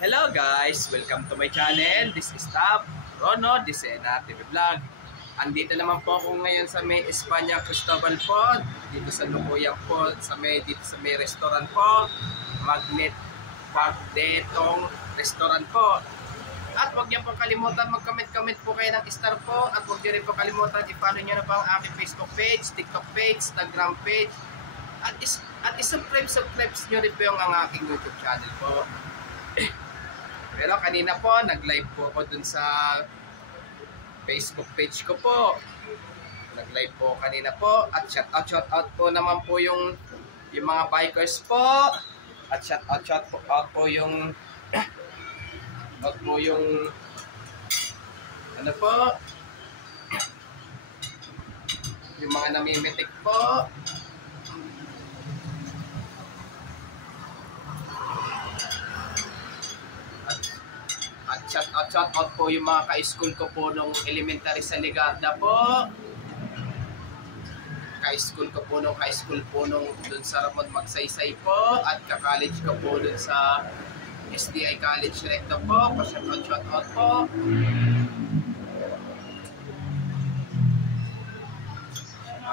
Hello guys! Welcome to my channel. This is Tab Rono Disena TV Vlog. Andito naman po ako ngayon sa may Espanya Cristobal po. Dito sa Lukuyan po, dito sa may restaurant po. Magdetong restaurant po. At huwag niyo po kalimutan mag-comment po kayo ng star po. At huwag niyo rin po kalimutan i-follow niyo na po ang aking Facebook page, TikTok page, Instagram page. At i-subscribe niyo rin po yung aking YouTube channel po. Pero kanina po, nag-live po ako dun sa Facebook page ko po. Nag-live po kanina po. At shout out po naman po yung mga bikers po. At shout out po yung ano po, yung mga namimitik po. At shout out po yung mga ka-school ko po nung elementary sa Ligarda po. Ka-school ko po nung high school po nung dun sa Ramon Magsaysay po. At ka-college ko po dun sa SDI College Recto po. Pa-shout out po.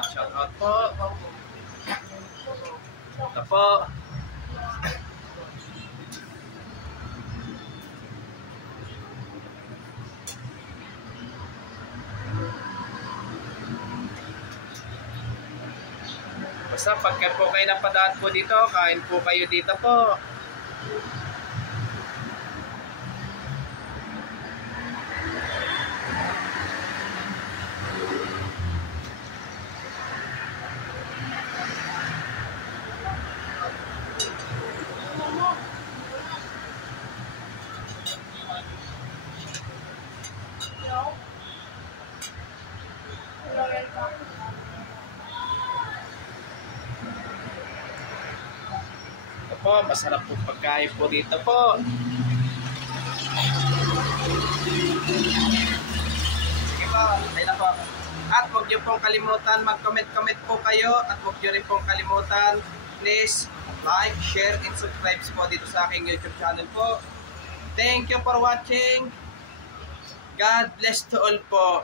Shout out po. Ito po. Basta pagka po kayo napadaan po dito, kain po kayo dito po. Po, masarap po pagkain po dito po. Sige po, tayo na po. At huwag niyo pong kalimutan mag-comment po kayo. At huwag niyo rin pong kalimutan, please like, share, and subscribe po dito sa aking YouTube channel po. Thank you for watching. God bless to all po.